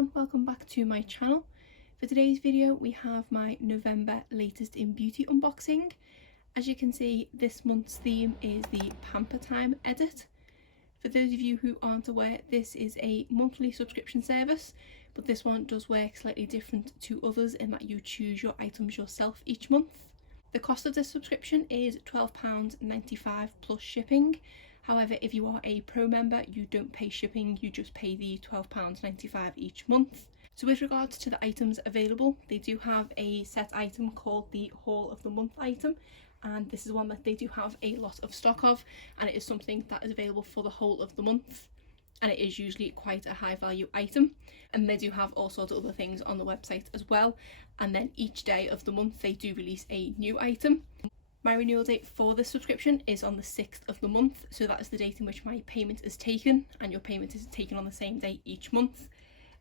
everyone, welcome back to my channel. For today's video we have my November latest in beauty unboxing. As you can see, this month's theme is the Pamper Time edit. For those of you who aren't aware, this is a monthly subscription service, but this one does work slightly different to others in that you choose your items yourself each month. The cost of this subscription is £12.95 plus shipping. However, if you are a pro member, you don't pay shipping, you just pay the £12.95 each month. So with regards to the items available, they do have a set item called the Haul of the Month item, and this is one that they do have a lot of stock of, and it is something that is available for the whole of the month, and it is usually quite a high value item. And they do have all sorts of other things on the website as well, and then each day of the month they do release a new item. My renewal date for this subscription is on the 6th of the month, so that is the date in which my payment is taken, and your payment is taken on the same day each month.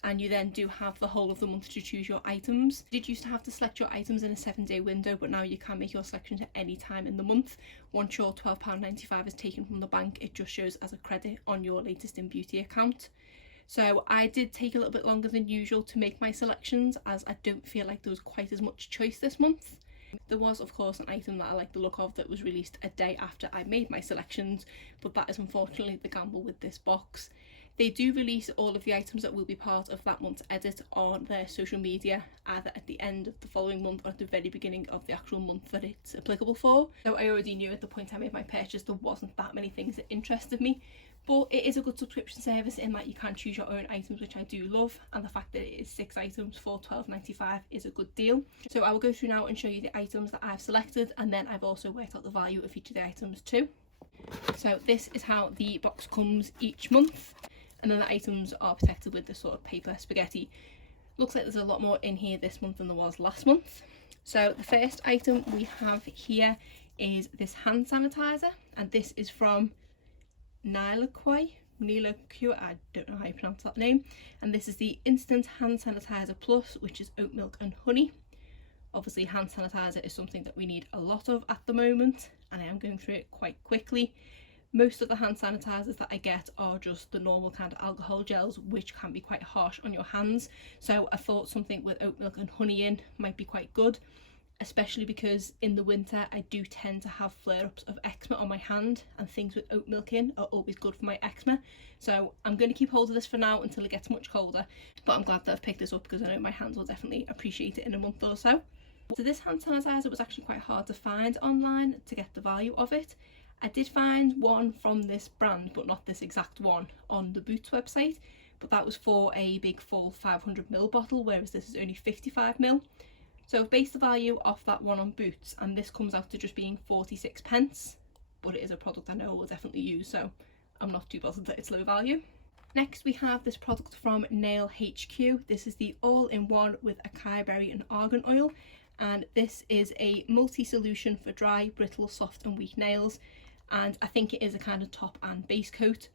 And you then do have the whole of the month to choose your items. You did used to have to select your items in a 7-day window, but now you can make your selections at any time in the month. Once your £12.95 is taken from the bank, it just shows as a credit on your latest in beauty account. So I did take a little bit longer than usual to make my selections, as I don't feel like there was quite as much choice this month. There was of course an item that I like the look of that was released a day after I made my selections, but that is unfortunately the gamble with this box. They do release all of the items that will be part of that month's edit on their social media, either at the end of the following month or at the very beginning of the actual month that it's applicable for. So I already knew at the point I made my purchase there wasn't that many things that interested me, but it is a good subscription service in that you can choose your own items, which I do love, and the fact that it is 6 items for £12.95 is a good deal. So I will go through now and show you the items that I've selected, and then I've also worked out the value of each of the items too. So this is how the box comes each month, and then the items are protected with this sort of paper spaghetti. Looks like there's a lot more in here this month than there was last month. So the first item we have here is this hand sanitizer, and this is from NATALIEFOSTER, I don't know how you pronounce that name, and this is the Instant Hand Sanitizer Plus, which is oat milk and honey. Obviously hand sanitizer is something that we need a lot of at the moment, and I am going through it quite quickly. Most of the hand sanitizers that I get are just the normal kind of alcohol gels, which can be quite harsh on your hands, so I thought something with oat milk and honey in might be quite good, especially because in the winter I do tend to have flare-ups of eczema on my hand, and things with oat milk in are always good for my eczema. So I'm going to keep hold of this for now until it gets much colder, but I'm glad that I've picked this up because I know my hands will definitely appreciate it in a month or so. So this hand sanitizer was actually quite hard to find online to get the value of it. I did find one from this brand, but not this exact one, on the Boots website, but that was for a big full 500ml bottle, whereas this is only 55ml. So I've based the value off that one on Boots, and this comes out to just being 46p, but it is a product I know I will definitely use, so I'm not too bothered that it's low value. Next we have this product from Nail HQ. This is the all-in-one with acai berry and argan oil, and this is a multi-solution for dry, brittle, soft and weak nails, and I think it is a kind of top and base coat.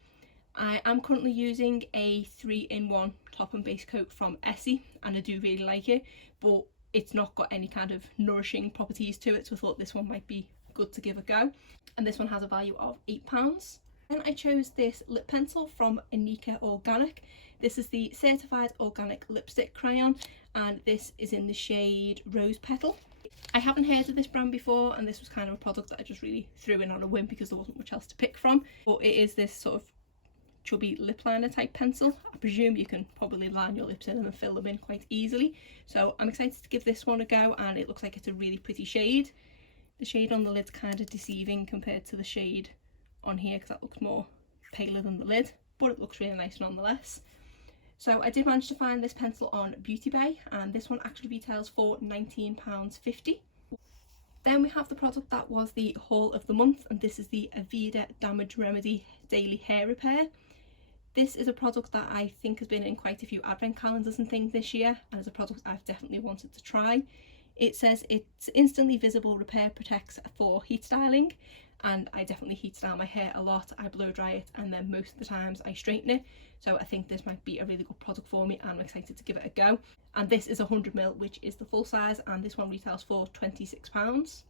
I am currently using a 3-in-1 top and base coat from Essie, and I do really like it, but it's not got any kind of nourishing properties to it, so I thought this one might be good to give a go, and this one has a value of £8. Then I chose this lip pencil from Anika Organic. This is the certified organic lipstick crayon, and this is in the shade Rose Petal. I haven't heard of this brand before, and this was kind of a product that I just really threw in on a whim because there wasn't much else to pick from, but it is this sort of chubby lip liner type pencil. I presume you can probably line your lips in and then fill them in quite easily, so I'm excited to give this one a go, and it looks like it's a really pretty shade. The shade on the lid's kind of deceiving compared to the shade on here because that looks more paler than the lid, but it looks really nice nonetheless. So I did manage to find this pencil on Beauty Bay, and this one actually retails for £19.50. Then we have the product that was the haul of the month, and this is the Aveda Damage Remedy Daily Hair Repair. This is a product that I think has been in quite a few advent calendars and things this year, and is a product I've definitely wanted to try. It says it's instantly visible repair, protects for heat styling, and I definitely heat style my hair a lot. I blow dry it and then most of the times I straighten it, so I think this might be a really good product for me, and I'm excited to give it a go. And this is 100ml, which is the full size, and this one retails for £26.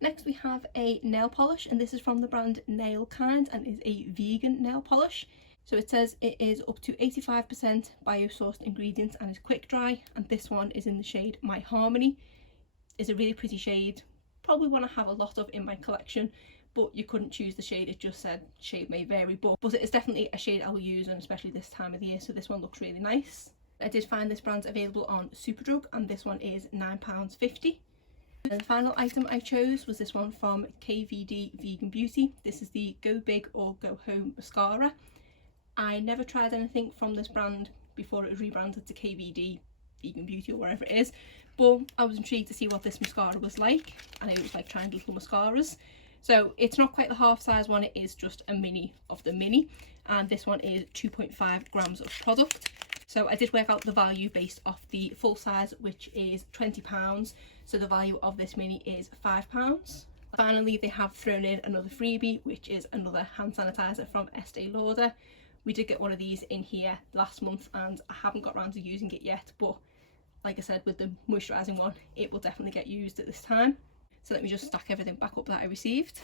Next we have a nail polish, and this is from the brand Nail Kind and is a vegan nail polish. So it says it is up to 85% bio-sourced ingredients and is quick dry, and this one is in the shade My Harmony. It's a really pretty shade, probably one I have a lot of in my collection, but you couldn't choose the shade, it just said shade may vary, but it is definitely a shade I will use, and especially this time of the year, so this one looks really nice. I did find this brand available on Superdrug, and this one is £9.50. And the final item I chose was this one from KVD Vegan Beauty. This is the Go Big or Go Home mascara. I never tried anything from this brand before it was rebranded to KVD Vegan Beauty or whatever it is, but I was intrigued to see what this mascara was like, and I always like trying little mascaras. So it's not quite the half size one, it is just a mini of the mini, and this one is 2.5 grams of product. So I did work out the value based off the full size, which is £20, so the value of this mini is £5. Finally, they have thrown in another freebie, which is another hand sanitizer from Estee Lauder. We did get one of these in here last month and I haven't got around to using it yet, but like I said, with the moisturising one, it will definitely get used at this time. So let me just stack everything back up that I received.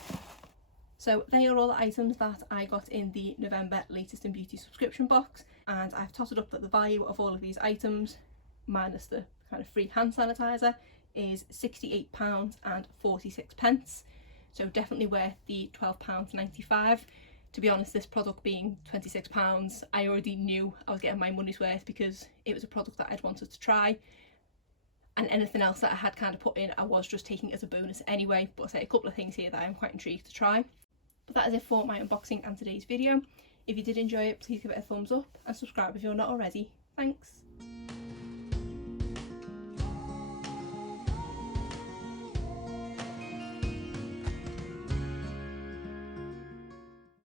So they are all the items that I got in the November Latest in Beauty subscription box, and I've totted up that the value of all of these items, minus the kind of free hand sanitizer, is £68.46. So definitely worth the £12.95. To be honest, this product being £26, I already knew I was getting my money's worth because it was a product that I'd wanted to try, and anything else that I had kind of put in I was just taking as a bonus anyway. But I say a couple of things here that I'm quite intrigued to try. But that is it for my unboxing and today's video. If you did enjoy it, please give it a thumbs up and subscribe if you're not already. Thanks.